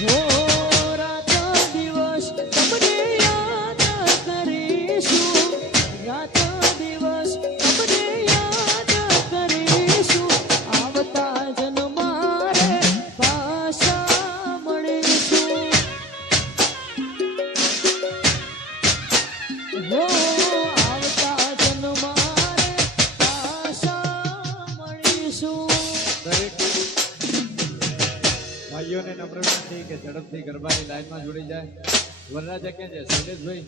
હો રાત દિવસ તમને યાદ કરીશું, રાત દિવસ તમને યાદ કરીશું, આવતા જન્મારે પાછા મળીશું. હો આવતા જન્મારે પાછા મળીશું. ભાઈઓને નમ્ર વિનંતી કે ઝડપથી ગરબાની લાઈનમાં જોડી જાય. વરરાજા ક્યાં છે? શૈલેષભાઈ,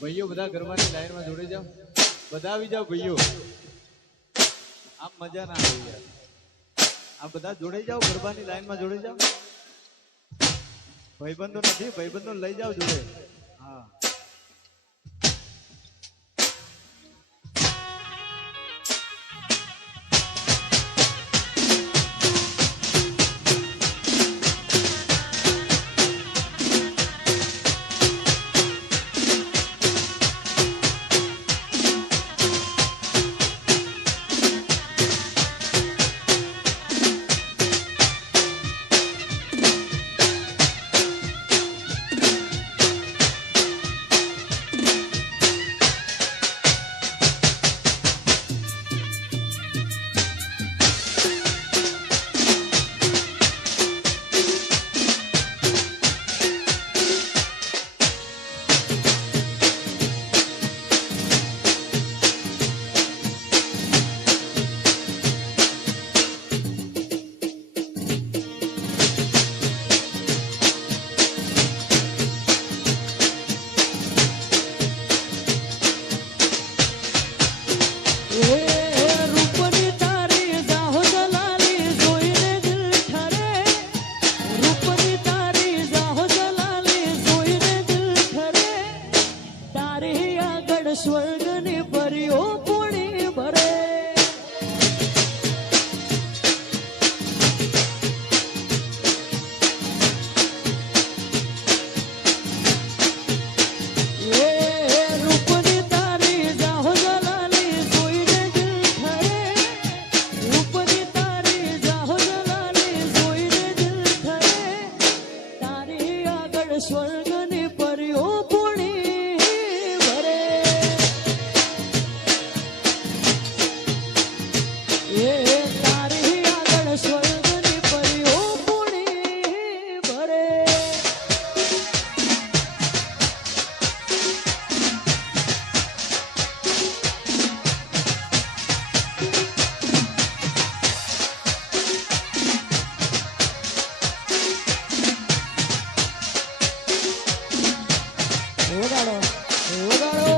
ભાઈઓ બધા ગરબાની લાઈનમાં જોડી જાઓ. બધા આવી જાઓ ભાઈઓ, આમ મજા ના આવે યાર. આ બધા જોડાઈ જાઓ, ગરબાની લાઈનમાં જોડી જાઓ. ભાઈબંધો નથી, ભાઈબંધો લઈ જાઓ જોડે. હા સ્વર્ગની પરીઓ પૂણી ભરે. રૂપની તારી જાહો જલાલી જોઈને દિલ ઠરે, રૂપની તારી જાહો જલાલી જોઈને દિલ ઠરે, તારી આગળ સ્વર્ગની પરીઓ પૂણી ભરે. તારી આગળ સ્વર્ગની પરીઓ પૂણી ભરે. વગાડો વગાડો.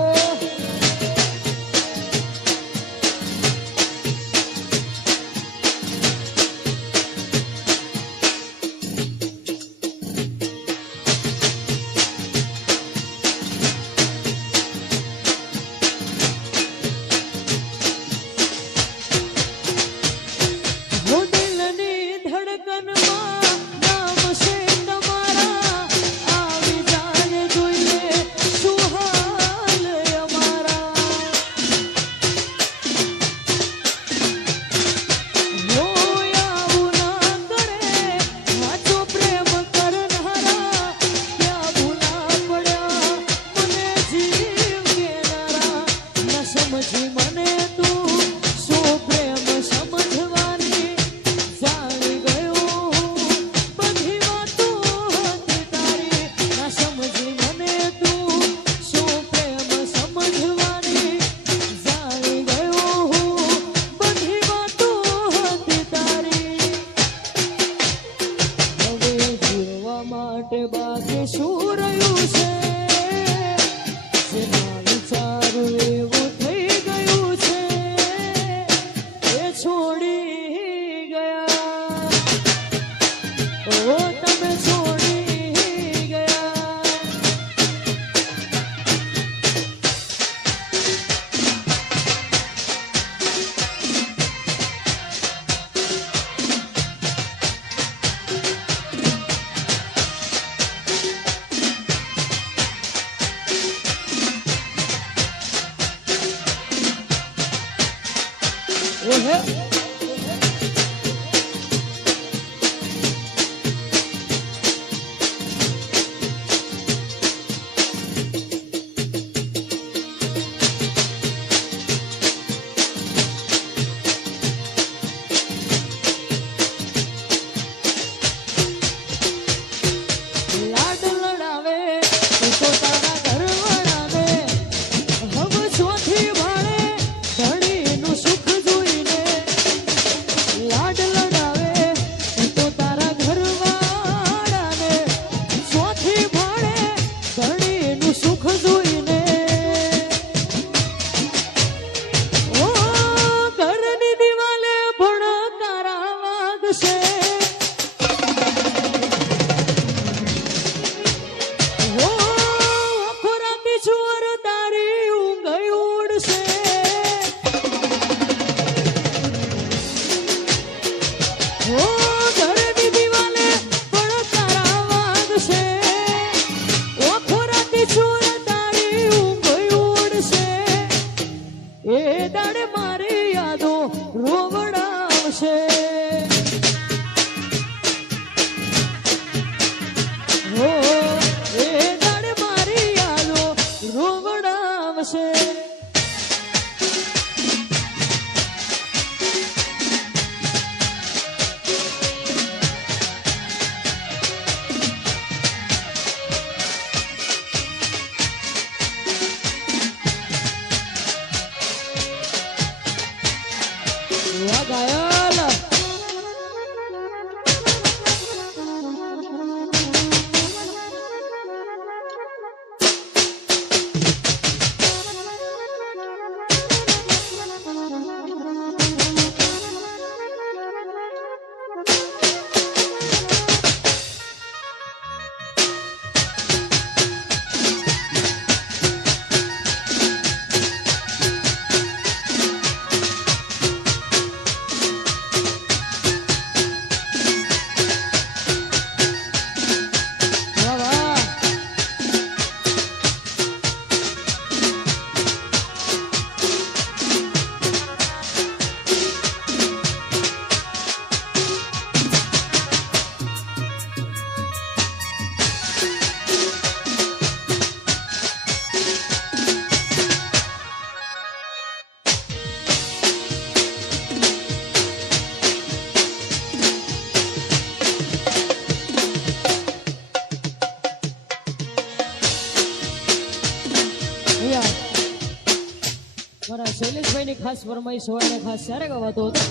શૈલેષભાઈની ખાસ ફરમાઈશ હોય અને ખાસ સારે ગવાતો હતો.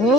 હો